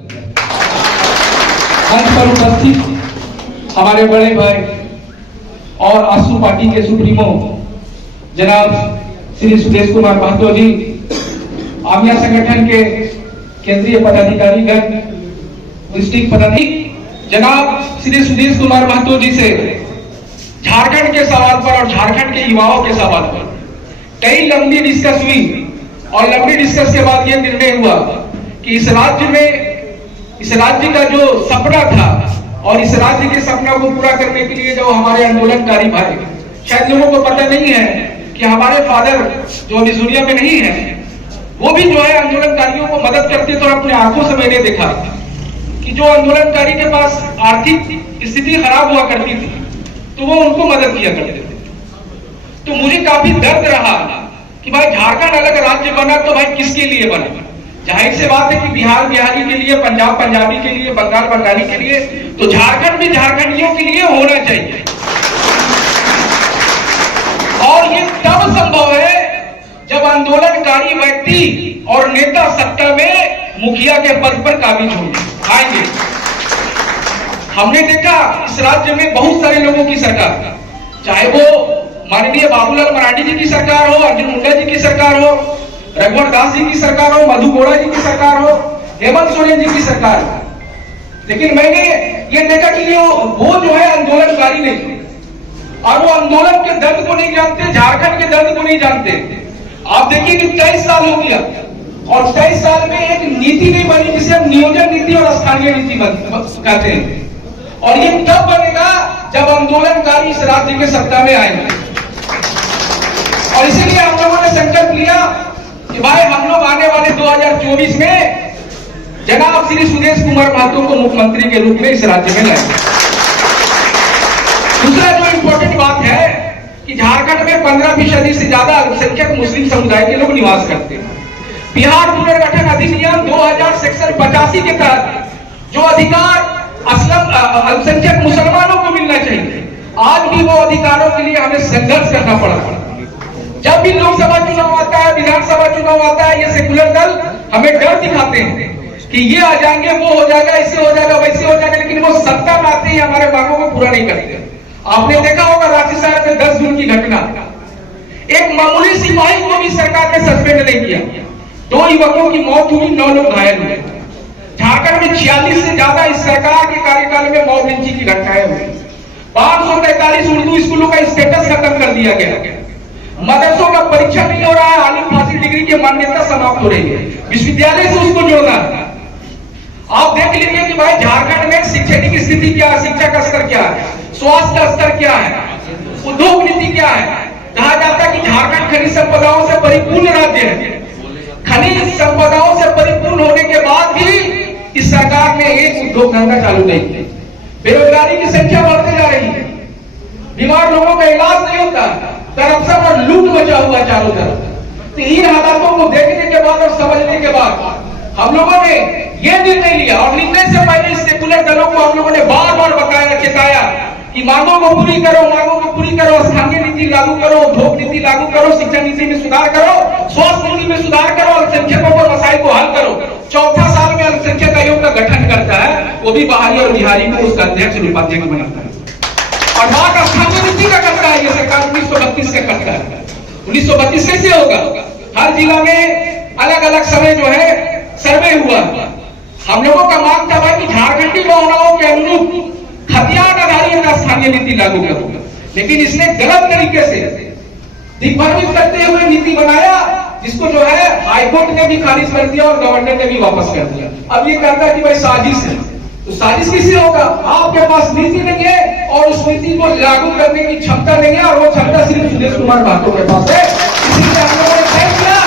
मंच पर उपस्थित हमारे बड़े भाई और आसू पार्टी के सुप्रीमो जनाब श्री सुदेश कुमार महतो जी, आमिया संगठन के केंद्रीय पदाधिकारीगण, डिस्ट्रिक्ट पदाधिकारी जनाब श्री सुदेश कुमार महतो जी से झारखंड के सवाल पर और झारखंड के युवाओं के सवाल पर कई लंबी डिस्कस हुई और लंबी डिस्कस के बाद यह निर्णय हुआ कि इस राज्य का जो सपना था और इस राज्य के सपना को पूरा करने के लिए जो हमारे आंदोलनकारी भाई, शायद लोगों को पता नहीं है कि हमारे फादर जो अभी दुनिया में नहीं है, वो भी जो है आंदोलनकारियों को मदद करते थे। और अपने आंखों से मैंने देखा कि जो आंदोलनकारी के पास आर्थिक स्थिति खराब हुआ करती थी तो वो उनको मदद किया करते थे। तो मुझे काफी दर्द रहा कि भाई झारखंड अलग राज्य बना तो भाई किसके लिए बना? जाहिर सी बात है कि बिहार बिहारी के लिए, पंजाब पंजाबी के लिए, बंगाल बंगाली के लिए, तो झारखंड भी झारखंडियों के लिए होना चाहिए। और ये तब संभव है जब आंदोलनकारी व्यक्ति और नेता सत्ता में मुखिया के पद पर काबिज होंगे, आएंगे। हमने देखा इस राज्य में बहुत सारे लोगों की सरकार, चाहे वो माननीय बाबूलाल मरांडी जी की सरकार हो, अर्जुन मुंडा जी की सरकार हो, रघुवर दास जी की सरकार हो, मधु कोड़ा जी की सरकार हो, हेमंत सोरेन जी की सरकार हो, लेकिन मैंने ये देखा कि वो जो है आंदोलनकारी नहीं, और वो आंदोलन के दर्द को नहीं जानते, झारखंड के दर्द को नहीं जानते। आप देखिए कि 23 साल हो गया और 23 साल में एक नीति नहीं बनी जिसे हम नियोजन नीति और स्थानीय नीति कहते हैं। और ये तब बनेगा जब आंदोलनकारी इस राज्य के सत्ता में आएंगे। और इसीलिए हम लोगों ने संकल्प लिया कि भाई हम लोग आने वाले 2024 में जनाब श्री सुदेश कुमार महतो को मुख्यमंत्री के रूप में इस राज्य में लाएंगे। दूसरा जो इंपॉर्टेंट बात है कि झारखंड में 15% से ज्यादा अल्पसंख्यक मुस्लिम समुदाय के लोग निवास करते हैं। बिहार पुनर्गठन अधिनियम 2000 सेक्शन 85 के तहत जो अधिकार अल्पसंख्यक मुसलमानों को मिलना चाहिए, आज भी वो अधिकारों के लिए हमें संघर्ष करना पड़ा। जब भी लोकसभा चुनाव आता है, विधानसभा चुनाव आता है, ये सेकुलर दल हमें डर दिखाते हैं कि ये आ जाएंगे, वो हो जाएगा, इससे हो जाएगा, वैसे हो जाएगा, लेकिन वो सत्ता में आते ही हमारे मांगों को पूरा नहीं करते। आपने देखा होगा रांची शहर में 10 जून की घटना, एक मामूली सिपाही को भी सरकार ने सस्पेंड नहीं किया, 2 युवकों की मौत हुई, 9 लोग घायल हुए। झारखंड में 46 से ज्यादा इस सरकार के कार्यकाल में मॉब लिंचिंग की घटनाएं हुई। 543 उर्दू स्कूलों का स्टेटस खत्म कर दिया गया। मदरसों का परीक्षा नहीं हो रहा है, आलिम फाजिल डिग्री की मान्यता समाप्त हो रही है, विश्वविद्यालय से उसको जोड़ना है। आप देख लीजिए कि भाई झारखंड में शिक्षा की स्थिति क्या है, शिक्षा का स्तर क्या है, स्वास्थ्य का स्तर क्या है, उद्योग नीति क्या है। कहा जाता है कि झारखंड खनिज संपदाओं से परिपूर्ण राज्य है। खनिज संपदाओं से परिपूर्ण होने के बाद भी इस सरकार ने एक उद्योग धंधा चालू नहीं किया। बेरोजगारी की संख्या बढ़ती जा रही है, बीमार लोगों का इलाज नहीं होता, करप्शन और लूट मचा हुआ चारों तरफ। तो इन हालातों को देखने के बाद और समझने के बाद हम लोगों ने यह निर्णय लिया, और निर्णय से पहले इस सेकुलर दलों को हम लोगों ने बार बार बताया, चेताया कि मांगों को पूरी करो, मांगों को पूरी करो, स्थानीय नीति लागू करो, उद्योग नीति लागू करो, शिक्षा नीति में सुधार करो, स्वास्थ्य नीति में सुधार करो, अल्पसंख्यकों को मसाइल को हल करो। चौथा साल में अल्पसंख्यक आयोग का गठन करता है, वो भी बाहरी और बिहारी को उसका अध्यक्ष और उपाध्यक्ष बनाता है। और वहां का स्थानीय नीति का करता है ये सरकार 1932 का करता है। 1932 कैसे होगा? हर जिला में अलग अलग समय जो है सर्वे हुआ। हम लोगों का मांग था भाई कि झारखंडी भावनाओं के अनुरूप खतियान आधारित स्थानीय नीति लागू करो, लेकिन इसने गलत तरीके से दिग्भ्रमित करते हुए नीति बनाया, जिसको जो है हाईकोर्ट ने भी खारिज कर दिया और गवर्नर ने भी वापस कर दिया। अब ये कहता है कि भाई साजिश है, तो साजिश किससे होगा? आपके पास नीति नहीं है और उस नीति को लागू करने की क्षमता नहीं है, और वो क्षमता सिर्फ सुदेश कुमार महतो के पास है। इसलिए हम लोगों ने तय किया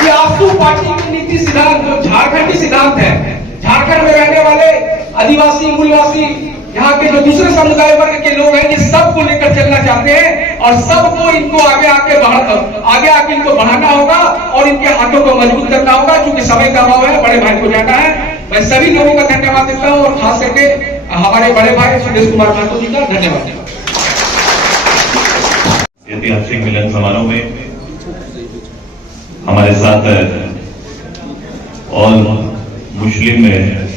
कि आसू पार्टी की नीति सिद्धांत जो झारखंडी सिद्धांत है, झारखंड में रहने वाले आदिवासी, मूलवासी, यहाँ के जो दूसरे समुदाय वर्ग के लोग हैं, ये सबको लेकर चलना चाहते हैं और सबको इनको आगे आके इनको बढ़ाना होगा और इनके हाथों को मजबूत करना होगा। क्योंकि समय का अभाव है, बड़े भाई को जाना है। मैं सभी लोगों का धन्यवाद देता हूँ और खास करके हमारे बड़े भाई सुदेश कुमार महतो जी का धन्यवाद। ऐतिहासिक मिलन समारोह में हमारे साथ और मुस्लिम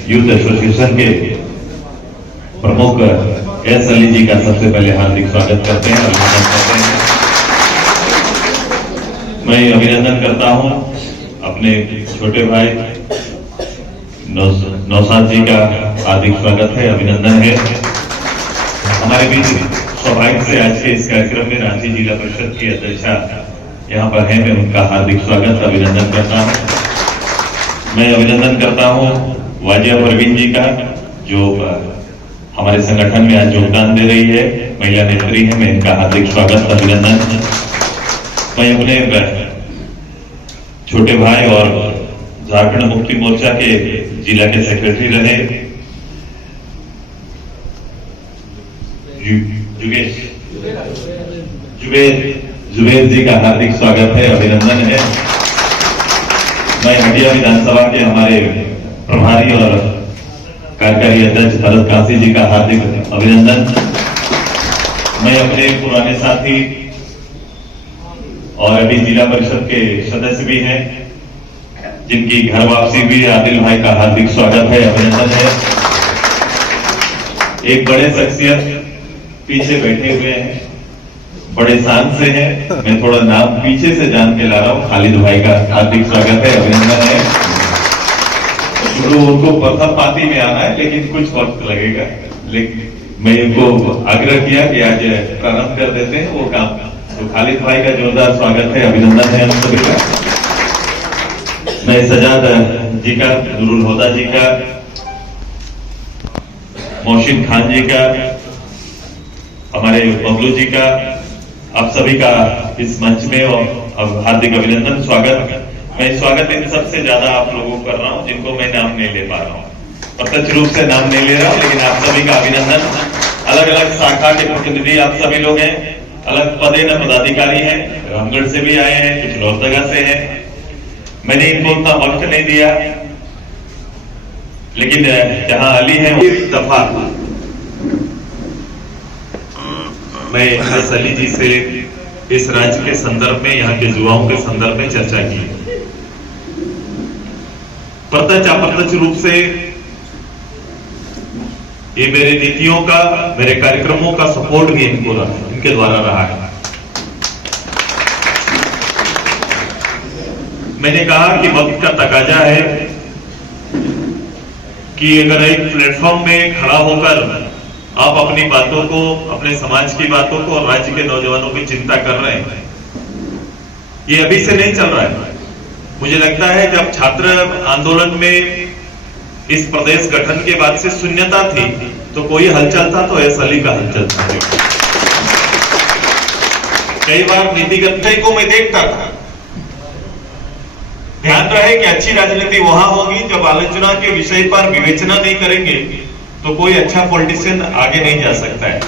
यूथ एसोसिएशन के प्रमुख एस अली जी का सबसे पहले हार्दिक स्वागत करते हैं, अभिनंदन करते हैं। मैं अभिनंदन करता हूं अपने छोटे भाई नौशाद जी का हार्दिक स्वागत है, अभिनंदन है। हमारे बीच स्वाभाविक से आज के इस कार्यक्रम में रांची जिला परिषद की अध्यक्षा यहाँ पर है, मैं उनका हार्दिक स्वागत अभिनंदन करता हूँ। मैं अभिनंदन करता हूँ वाजिया परवीन जी का, जो हमारे संगठन में आज योगदान दे रही है, महिला नेत्री है, मैं इनका हार्दिक स्वागत अभिनंदन। मैं अपने छोटे भाई और झारखंड मुक्ति मोर्चा के जिला के सेक्रेटरी रहे जुबेर जी का हार्दिक स्वागत है, अभिनंदन है। मैं हटिया विधानसभा के हमारे प्रभारी और कार्यकारी अध्यक्ष भरत काशी जी का हार्दिक अभिनंदन। मैं अपने पुराने साथी और अभी जिला परिषद के सदस्य भी हैं, जिनकी घर वापसी भी आदिल भाई का हार्दिक स्वागत है, अभिनंदन है। एक बड़े शख्सियत पीछे बैठे हुए हैं, बड़े शान से हैं, मैं थोड़ा नाम पीछे से जान के ला रहा हूं, खालिद भाई का हार्दिक स्वागत है, अभिनंदन है। तो उनको प्रथम पाती में आना है, लेकिन कुछ वक्त लगेगा, लेकिन मैं इनको आग्रह किया कि आज प्रारंभ कर देते हैं वो काम। तो खालिद भाई का जोरदार स्वागत है, अभिनंदन है हम सभी का। मैं सजाद जी का, नूरुल हुदा जी का, मोहसिन खान जी का, हमारे बबलू जी का, आप सभी का इस मंच में और हार्दिक अभिनंदन स्वागत। मैं स्वागत इन सबसे ज्यादा आप लोगों को कर रहा हूं जिनको मैं नाम नहीं ले पा रहा हूं, प्रत्यक्ष रूप से नाम नहीं ले रहा हूं, लेकिन आप सभी का अभिनंदन। अलग अलग शाखा के प्रतिनिधि आप सभी लोग हैं, अलग पदे न पदाधिकारी हैं, रामगढ़ से भी आए हैं, कुछ लोहरदगा से हैं। मैंने इनको उतना वक्त नहीं दिया, लेकिन जहां अली है एक दफा मैं एस अली जी से इस राज्य के संदर्भ में, यहाँ के युवाओं के संदर्भ में चर्चा की। प्रत्यक्ष अप्रत्यक्ष रूप से ये मेरे नीतियों का, मेरे कार्यक्रमों का सपोर्ट भी इनके द्वारा रहा है। मैंने कहा कि वक्त का तकाजा है कि अगर एक प्लेटफॉर्म में खड़ा होकर आप अपनी बातों को, अपने समाज की बातों को और राज्य के नौजवानों की चिंता कर रहे हैं, ये अभी से नहीं चल रहा है। मुझे लगता है जब छात्र आंदोलन में इस प्रदेश गठन के बाद से शून्यता थी, तो कोई हलचल था तो एस अली का हलचल था। कई बार नीतिगत को मैं देखता था। ध्यान रहे कि अच्छी राजनीति वहां होगी जब आलोचना के विषय पर विवेचना नहीं करेंगे तो कोई अच्छा पॉलिटिशियन आगे नहीं जा सकता है।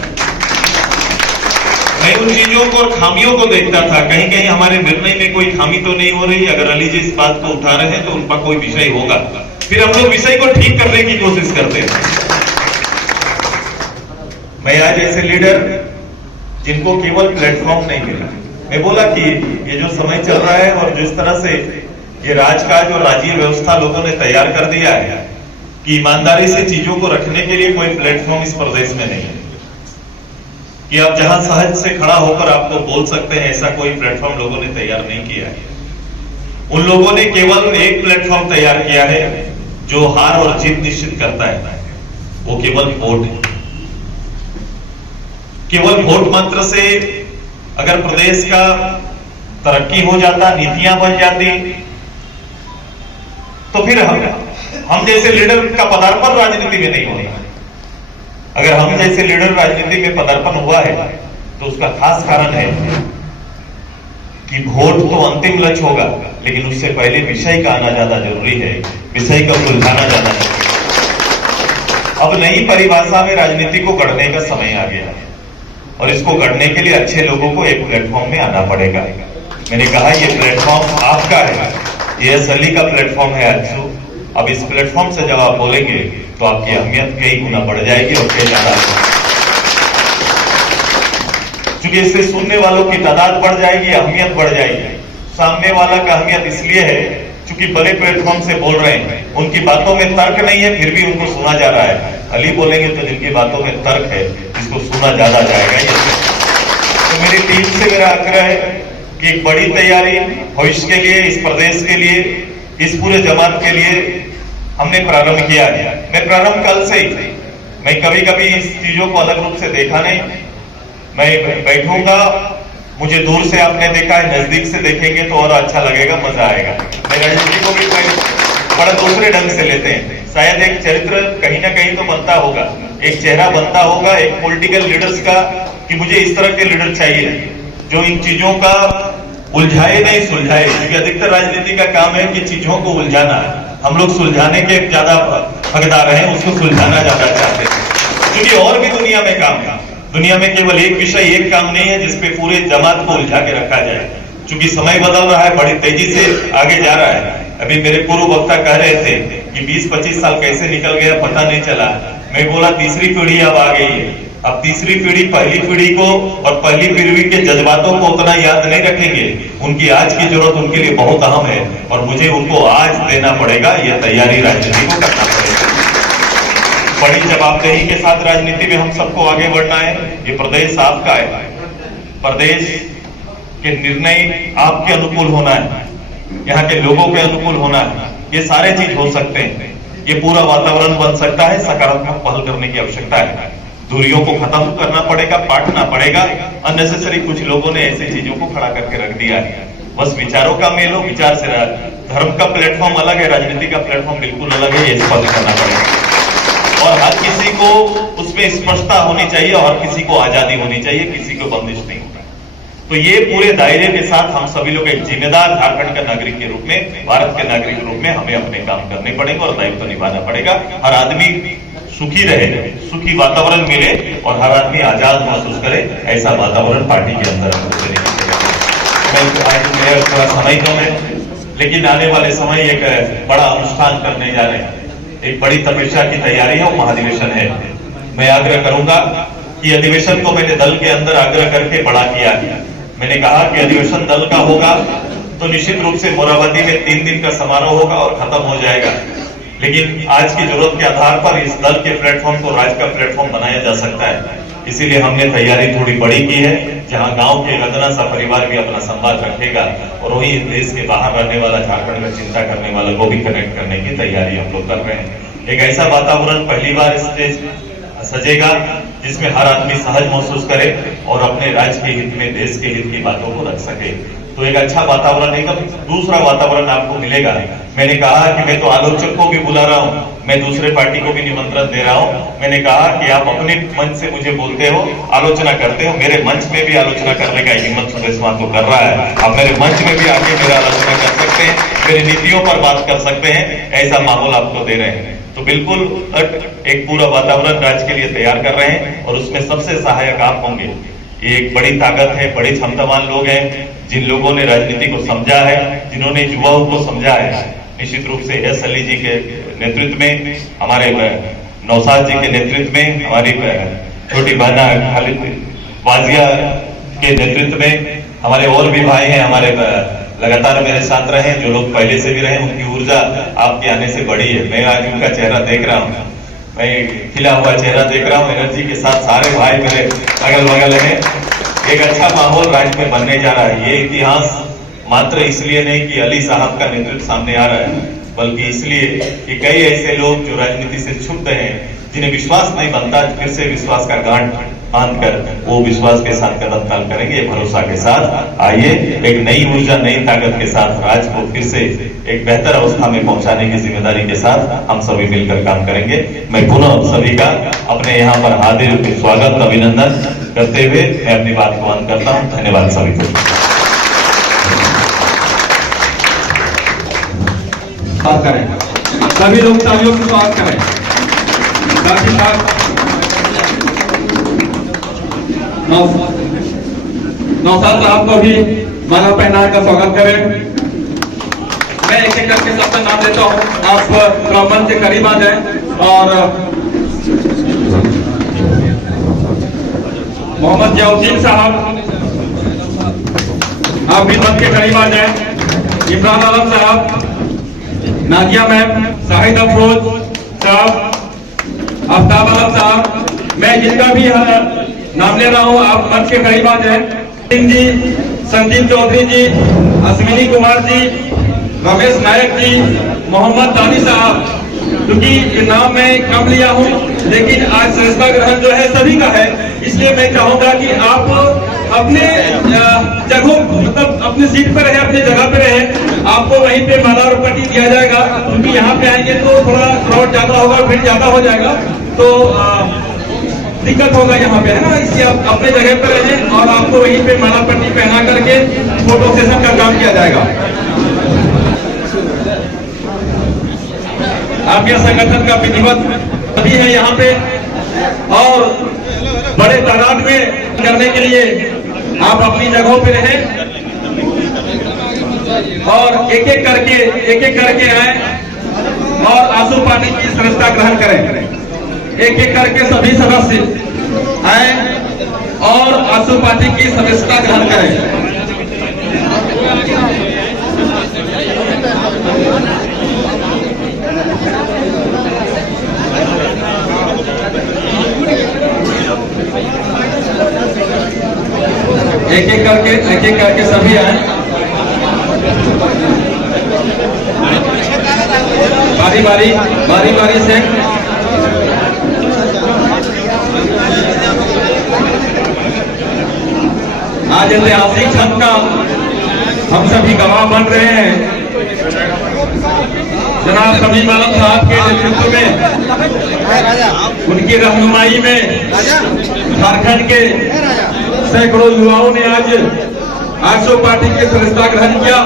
मैं उन चीजों को और खामियों को देखता था, कहीं कहीं हमारे निर्णय में कोई खामी तो नहीं हो रही। अगर अली जी इस बात को उठा रहे हैं तो उन पर कोई विषय होगा, फिर हम लोग विषय को ठीक करने की कोशिश करते हैं। मैं आज ऐसे लीडर जिनको केवल प्लेटफॉर्म नहीं मिला, मैं बोला कि ये जो समय चल रहा है और जिस तरह से ये राजकाज और राज्य व्यवस्था लोगों ने तैयार कर दिया है कि ईमानदारी से चीजों को रखने के लिए कोई प्लेटफॉर्म इस प्रदेश में नहीं है, कि आप जहां सहज से खड़ा होकर आपको बोल सकते हैं, ऐसा कोई प्लेटफॉर्म लोगों ने तैयार नहीं किया है। उन लोगों ने केवल एक प्लेटफॉर्म तैयार किया है जो हार और जीत निश्चित करता है, वो केवल वोट है। केवल वोट मंत्र से अगर प्रदेश का तरक्की हो जाता, नीतियां बन जाती, तो फिर हम जैसे लीडर का पदार्पण राजनीति में नहीं होता। अगर हम जैसे लीडर राजनीति में पदार्पण हुआ है तो उसका खास कारण है कि वोट तो अंतिम लक्ष्य होगा, लेकिन उससे पहले विषय का आना ज्यादा जरूरी है, विषय का सुलझाना ज्यादा जरूरी है। अब नई परिभाषा में राजनीति को गढ़ने का समय आ गया है और इसको गढ़ने के लिए अच्छे लोगों को एक प्लेटफॉर्म में आना पड़ेगा। मैंने कहा ये प्लेटफॉर्म आपका है, ये एस अली का प्लेटफॉर्म है अच्छू। अब इस प्लेटफॉर्म से जब आप बोलेंगे तो आपकी अहमियत कई गुना बढ़ जाएगी और कई ज्यादा, क्योंकि इससे सुनने वालों की तादाद बढ़ जाएगी, अहमियत बढ़ जाएगी। सामने वाला का अहमियत इसलिए है चूंकि बड़े प्लेटफॉर्म से बोल रहे हैं, उनकी बातों में तर्क नहीं है, फिर भी उनको सुना जा रहा है। अली बोलेंगे तो जिनकी बातों में तर्क है, इसको सुना ज्यादा जाएगा। तो मेरी टीम से मेरा आग्रह है कि एक बड़ी तैयारी भविष्य के लिए, इस प्रदेश के लिए, इस पूरे जमात के लिए हमने प्रारंभ किया है। मैं प्रारंभ कल से ही, मैं कभी कभी इस चीजों को अलग रूप से देखा नहीं। मैं बैठूंगा, मुझे दूर से आपने देखा है, नजदीक से देखेंगे तो और अच्छा लगेगा, मजा आएगा। मैं राजनीति को भी बड़ा दूसरे ढंग से लेते हैं। शायद एक चरित्र कहीं ना कहीं तो बनता होगा, एक चेहरा बनता होगा एक पॉलिटिकल लीडर्स का, कि मुझे इस तरह के लीडर चाहिए जो इन चीजों का उलझाए नहीं सुलझाए। क्योंकि अधिकतर राजनीति का काम है कि चीजों को उलझाना, हम लोग सुलझाने के ज्यादा हकदार हैं, उसको सुलझाना ज्यादा चाहते हैं। क्योंकि और भी दुनिया में काम है, दुनिया में केवल एक विषय, एक काम नहीं है जिसपे पूरे जमात को उलझा के रखा जाए। क्योंकि समय बदल रहा है, बड़ी तेजी से आगे जा रहा है। अभी मेरे पूर्व वक्ता कह रहे थे कि 20-25 साल कैसे निकल गया पता नहीं चला। मैं बोला तीसरी पीढ़ी अब आ गई है। अब तीसरी पीढ़ी पहली पीढ़ी को और पहली पीढ़ी के जज्बातों को उतना याद नहीं रखेंगे। उनकी आज की जरूरत उनके लिए बहुत अहम है और मुझे उनको आज देना पड़ेगा। यह तैयारी राजनीति को करना पड़ेगा। बड़ी जवाबदेही के साथ राजनीति में हम सबको आगे बढ़ना है। ये प्रदेश आपका है, प्रदेश के निर्णय आपके अनुकूल होना है, यहाँ के लोगों के अनुकूल होना है। ये सारे चीज हो सकते हैं, ये पूरा वातावरण बन सकता है। सकारात्मक पहल करने की आवश्यकता है। दूरियों को खत्म करना पड़ेगा, बांटना पड़ेगा। अननेसेसरी कुछ लोगों ने ऐसी चीजों को खड़ा करके रख दिया है। बस विचारों का मेल हो, विचार से धर्म का प्लेटफॉर्म अलग है, राजनीति का प्लेटफॉर्म बिल्कुल अलग है। ये स्पष्ट करना पड़ेगा और हर किसी को उसमें स्पष्टता होनी चाहिए और किसी को आजादी होनी चाहिए, किसी को बंदिश नहीं होगा। तो ये पूरे दायरे के साथ हम सभी लोग एक जिम्मेदार झारखंड के नागरिक के रूप में, भारत के नागरिक के रूप में हमें अपने काम करने पड़ेंगे और दायित्व निभाना पड़ेगा। हर आदमी सुखी रहे, सुखी वातावरण मिले और हर आदमी आजाद महसूस करे, ऐसा वातावरण पार्टी के अंदर आज मेरा थोड़ा समय कम है, लेकिन आने वाले समय एक बड़ा अनुष्ठान करने जा रहे हैं। एक बड़ी तपस्या की तैयारी है, वो महाधिवेशन है। मैं आग्रह करूंगा कि अधिवेशन को मैंने दल के अंदर आग्रह करके बड़ा किया। मैंने कहा कि अधिवेशन दल का होगा तो निश्चित रूप से मोराबादी में 3 दिन का समारोह होगा और खत्म हो जाएगा। लेकिन आज की जरूरत के आधार पर इस दल के प्लेटफॉर्म को राज्य का प्लेटफॉर्म बनाया जा सकता है। इसीलिए हमने तैयारी थोड़ी बड़ी की है, जहां गांव के गदना सा परिवार भी अपना संवाद रखेगा और वही देश के बाहर रहने वाला, झारखंड में चिंता करने वाला को भी कनेक्ट करने की तैयारी हम लोग कर रहे हैं। एक ऐसा वातावरण पहली बार स्टेज सजेगा जिसमें हर आदमी सहज महसूस करे और अपने राज्य के हित में, देश के हित की बातों को रख सके। तो एक अच्छा वातावरण, एकदम दूसरा वातावरण आपको मिलेगा। मैंने कहा कि मैं तो आलोचक को भी बुला रहा हूं, मैं दूसरे पार्टी को भी निमंत्रण दे रहा हूं। मैंने कहा कि आप अपने मंच से मुझे बोलते हो, आलोचना करते हो, मेरे मंच में भी आलोचना करने का हिम्मत सुरेश महतो कर रहा है। आप मेरे मंच में भी आके मेरा आलोचना कर सकते हैं, मेरी नीतियों पर बात कर सकते हैं। ऐसा माहौल आपको दे रहे हैं। तो बिल्कुल एक पूरा वातावरण राज्य के लिए तैयार कर रहे हैं और उसमें सबसे सहायक आप होंगे। ये एक बड़ी ताकत है, बड़ी क्षमतावान लोग हैं, जिन लोगों ने राजनीति को समझा है, जिन्होंने युवाओं को समझा है। निश्चित रूप से एस अली जी के नेतृत्व में, हमारे नौसाद जी के नेतृत्व में, हमारी छोटी बहना खालिद वाजिया के नेतृत्व में, हमारे और भी भाई हैं, हमारे लगातार मेरे साथ रहे, जो लोग पहले से भी रहे, उनकी ऊर्जा आपके आने से बढ़ी है। मैं आज उनका चेहरा देख रहा हूँ, मैं खिला हुआ चेहरा देख रहा हूँ, एनर्जी के साथ सारे भाई मेरे अगल बगल हैं। एक अच्छा माहौल राज्य में बनने जा रहा है। ये इतिहास मात्र इसलिए नहीं कि अली साहब का नेतृत्व सामने आ रहा है, बल्कि इसलिए कि कई ऐसे लोग जो राजनीति से क्षुब्ध हैं, जिन्हें विश्वास नहीं बनता, फिर से विश्वास का गांठ बांधकर वो विश्वास के साथ कदम ताल करेंगे। भरोसा के साथ आइए, एक नई ऊर्जा, नई ताकत के साथ राज्य को फिर से एक बेहतर अवस्था में पहुंचाने की जिम्मेदारी के साथ हम सभी मिलकर काम करेंगे। मैं पुनः सभी का अपने यहाँ पर हार्दिक स्वागत, अभिनंदन करते हुए मैं अपनी बात को अंत करता हूँ। धन्यवाद सभी को। बात करें, सभी लोग तालियों से स्वागत करें। साथी साहब नौसाद साहब को भी माला पहना कर स्वागत करें। मैं एक एक करके सबका नाम देता हूँ, आप ब्राह्मण के करीब आ जाएं और मोहम्मद जयाउद्दीन साहब आप भी मंच के करीब आ जाएं। इमरान आलम साहब, नाजिया मैम, शाहिद अफरोज साहब, आफ्ताब आलम साहब, मैं जिनका भी नाम ले रहा हूँ आप मंच के करीब आ जाए। सिंह जी, संदीप चौधरी जी, अश्विनी कुमार जी, रमेश नायक जी, मोहम्मद दानी साहब, क्योंकि नाम मैं कम लिया हूँ लेकिन आज सदस्यता ग्रहण जो है सभी का है, इसलिए मैं चाहूंगा कि आप अपने जगहों मतलब अपने सीट पर रहे, अपने जगह पे रहे, आपको वहीं पे माला और पट्टी दिया जाएगा, क्योंकि यहाँ पे आएंगे तो थोड़ा क्राउड ज्यादा होगा, भीड़ ज्यादा हो जाएगा तो दिक्कत होगा यहाँ पे, है ना। इसलिए आप अपने जगह पर रहें और आपको वहीं पे माला पट्टी पहना करके फोटो सेशन का काम किया जाएगा। आपके संगठन का विधिवत सभी है यहाँ पे और बड़े तादाद में करने के लिए आप अपनी जगहों पे रहें और एक एक करके आए और आंसू पानी की सदस्यता ग्रहण करें। एक एक करके सभी सदस्य आए और आंसू पार्टी की सदस्यता ग्रहण करें। एक एक करके सभी आए, बारी बारी से। आज ऐतिहासिक क्षण का हम सभी गवाह बन रहे हैं। जनाब शमीम आलम साहब के नेतृत्व में, उनकी रहनुमाई में झारखंड के सैकड़ों युवाओं ने आज आजसू पार्टी की सदस्यता ग्रहण किया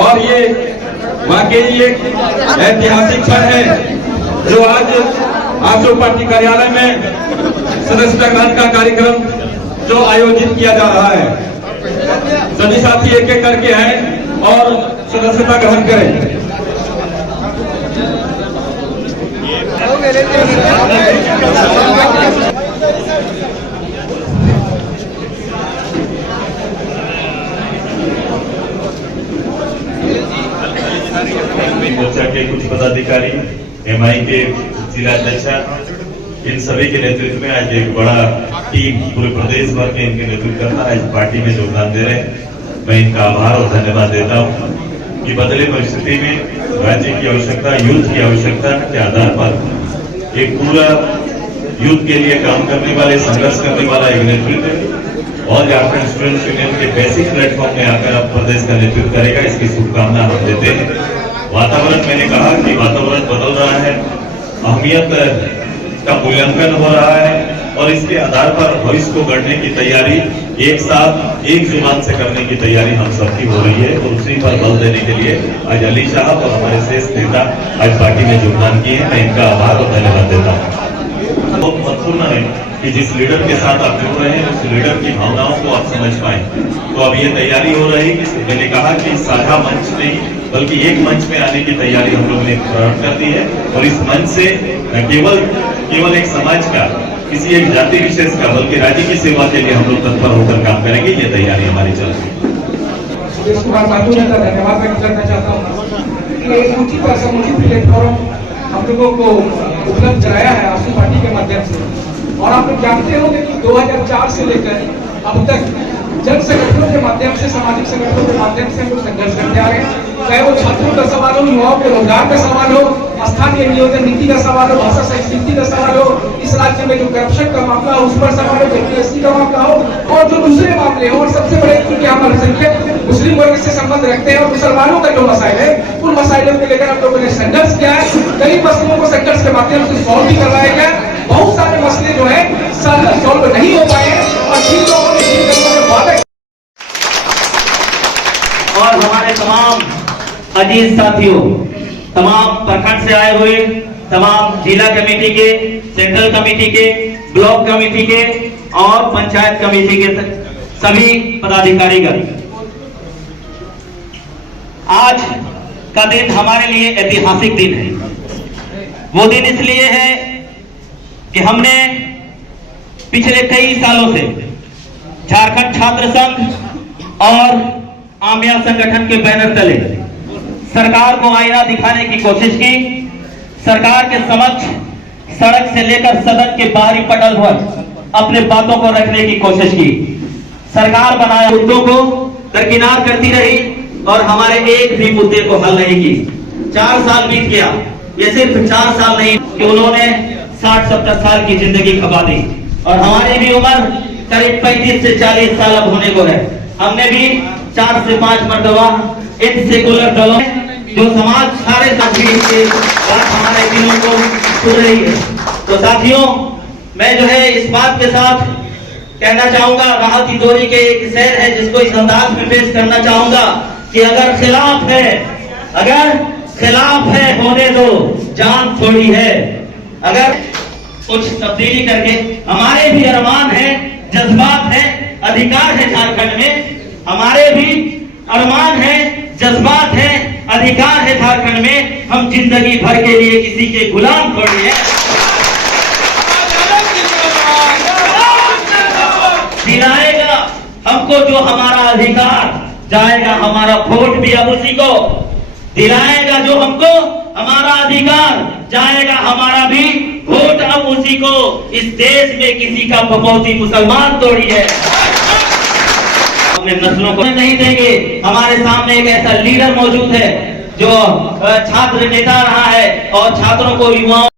और ये वाकई एक ऐतिहासिक क्षण है जो आज आजसू पार्टी कार्यालय में सदस्यता ग्रहण का कार्यक्रम जो आयोजित किया जा रहा है। सभी साथी एक एक करके आए और सदस्यता ग्रहण करें। मोर्चा के कुछ पदाधिकारी, एमआई के जिला अध्यक्ष, इन सभी के नेतृत्व में आज एक बड़ा टीम पूरे प्रदेश भर के इनके नेतृत्व करता है, इस पार्टी में योगदान दे रहे हैं। मैं इनका आभार और धन्यवाद देता हूं कि बदले परिस्थिति में राज्य की आवश्यकता, यूथ की आवश्यकता के आधार पर एक पूरा यूथ के लिए काम करने वाले, संघर्ष करने वाला एक नेतृत्व और झारखंड स्टूडेंट्स यूनियन के बेसिक प्लेटफॉर्म में आकर अब प्रदेश का नेतृत्व करेगा, इसकी शुभकामना हम देते हैं। वातावरण, मैंने कहा कि वातावरण बदल रहा है, अहमियत का मूल्यांकन हो रहा है और इसके आधार पर भविष्य को गढ़ने की तैयारी एक साथ एक जुबान से करने की तैयारी हम सबकी हो रही है और उसी पर बल देने के लिए आज अली साहब और हमारे शेष नेता आज पार्टी में योगदान किए हैं। मैं इनका आभार और धन्यवाद देता हूँ। बहुत महत्वपूर्ण है कि जिस लीडर के साथ आप जुड़ रहे हैं उस लीडर की भावनाओं को आप समझ पाए। तो अब ये तैयारी हो रही है कि मैंने कहा कि साझा मंच नहीं बल्कि एक मंच में आने की तैयारी हम लोगों ने प्रारंभ कर दी है और इस मंच से न केवल एक समाज का, किसी एक जाति विशेष का, बल्कि राज्य की सेवा के लिए हम लोग तत्पर होकर काम करेंगे। ये तैयारी हमारी चल रही है। इस बार धन्यवाद व्यक्त करना चाहता हूँ कि एक उचित और समुचित प्लेटफॉर्म हम लोगों को उपलब्ध कराया है आजसू पार्टी के माध्यम से। और आप लोग जानते होंगे कि 2004 से लेकर अब तक जन संगठनों के माध्यम से, सामाजिक संगठनों के माध्यम से हम लोग संघर्ष करते आ रहे हैं। चाहे वो छात्रों का सवाल हो, युवाओं के रोजगार का सवाल हो, स्थानीय नियोजन नीति का सवाल हो, भाषा संस्कृति का सवाल हो, इस राज्य में जो करप्शन का मामला हो उस पर सवाल हो, जेपीएससी का मामला हो और जो दूसरे मामले हो। और सबसे बड़े क्योंकि हम अल्पसंख्यक मुस्लिम वर्ग से संबंध रखते हैं और मुसलमानों का जो मसाइल है उन मसाइलों को लेकर हम लोगों ने संघर्ष किया है। कई मसलों को संघर्ष के माध्यम से सॉल्व भी करवाया गया। बहुत सारे मसले जो है सॉल्व नहीं हो पाए और जिन लोगों ने वादे और हमारे तमाम अजीज साथियों, तमाम प्रखंड से आए हुए, तमाम जिला कमेटी के, सेंट्रल कमेटी के, ब्लॉक कमेटी के और पंचायत कमेटी के सभी पदाधिकारीगण, आज का दिन हमारे लिए ऐतिहासिक दिन है। वो दिन इसलिए है कि हमने पिछले कई सालों से झारखंड छात्र संघ और आमिया संगठन के बैनर तले सरकार को आईना दिखाने की कोशिश की, सरकार के समक्ष सड़क से लेकर सदन के बाहरी पटल पर अपने बातों को रखने की कोशिश की। सरकार बनाए मुद्दों को दरकिनार करती रही और हमारे एक भी मुद्दे को हल नहीं की। 4 साल बीत गया, ये सिर्फ 4 साल नहीं कि उन्होंने 60-70 साल की जिंदगी खपा दी और हमारी भी उम्र करीब 35 से 40 साल अब होने को है। हमने भी 4 से 5 मरतबा इन सेकुलर दलों जो समाज सारे साथी के बात हमारे दिलों को छू रही है। तो साथियों, मैं जो है इस बात के साथ कहना चाहूंगा, राहत तिजोरी के एक शेर है जिसको इस अंदाज में पेश करना चाहूंगा कि अगर खिलाफ है होने दो, जान थोड़ी है। अगर कुछ तब्दीली करके हमारे भी अरमान है, जज्बात है, अधिकार है झारखंड में, हमारे भी अरमान है, जज्बात है, अधिकार है झारखंड में। हम जिंदगी भर के लिए किसी के गुलाम थोड़ी है। दिलाएगा हमको जो हमारा अधिकार, जाएगा हमारा वोट भी अब उसी को। दिलाएगा जो हमको हमारा अधिकार, जाएगा हमारा भी वोट अब उसी को। इस देश में किसी का बपौती मुसलमान थोड़ी है। अपने नस्लों को नहीं देंगे। हमारे सामने एक ऐसा लीडर मौजूद है जो छात्र नेता रहा है और छात्रों को, युवाओं